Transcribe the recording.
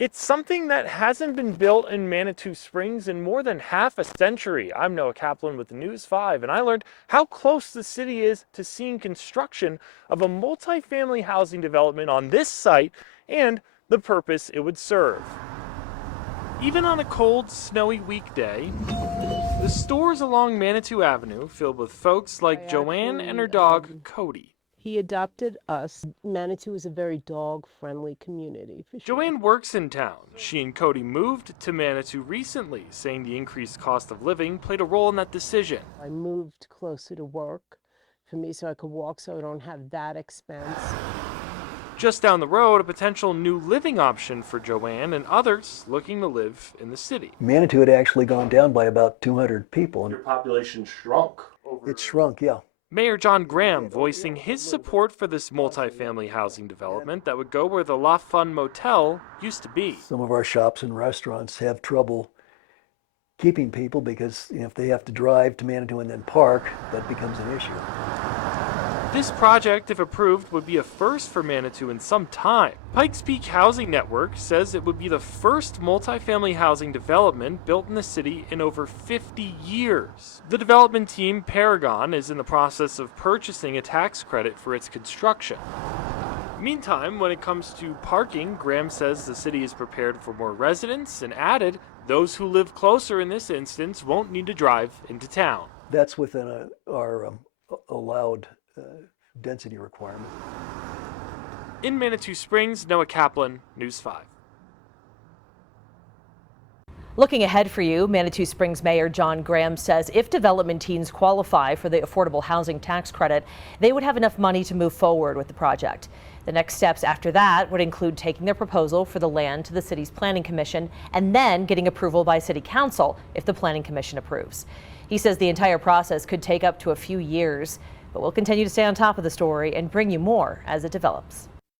It's something that hasn't been built in Manitou Springs in more than half a century. I'm Noah Kaplan with News 5, and I learned how close the city is to seeing construction of a multifamily housing development on this site and the purpose it would serve. Even on a cold, snowy weekday, the stores along Manitou Avenue filled with folks like Joanne and her dog, Cody. He adopted us. Manitou is a very dog-friendly community, for sure. Joanne works in town. She and Cody moved to Manitou recently, saying the increased cost of living played a role in that decision. I moved closer to work for me so I could walk so I don't have that expense. Just down the road, a potential new living option for Joanne and others looking to live in the city. Manitou had actually gone down by about 200 people. Your population shrunk. It shrunk, yeah. Mayor John Graham voicing his support for this multifamily housing development that would go where the La Fun Motel used to be. Some of our shops and restaurants have trouble keeping people because if they have to drive to Manitou and then park, that becomes an issue. This project, if approved, would be a first for Manitou in some time. Pikes Peak Housing Network says it would be the first multifamily housing development built in the city in over 50 years. The development team, Paragon, is in the process of purchasing a tax credit for its construction. Meantime, when it comes to parking, Graham says the city is prepared for more residents and added those who live closer in this instance won't need to drive into town. That's within our allowed density requirement. In Manitou Springs, Noah Kaplan, News 5. Looking ahead for you, Manitou Springs Mayor John Graham says if development teams qualify for the Affordable Housing Tax Credit, they would have enough money to move forward with the project. The next steps after that would include taking their proposal for the land to the city's Planning Commission and then getting approval by City Council if the Planning Commission approves. He says the entire process could take up to a few years, but we'll continue to stay on top of the story and bring you more as it develops.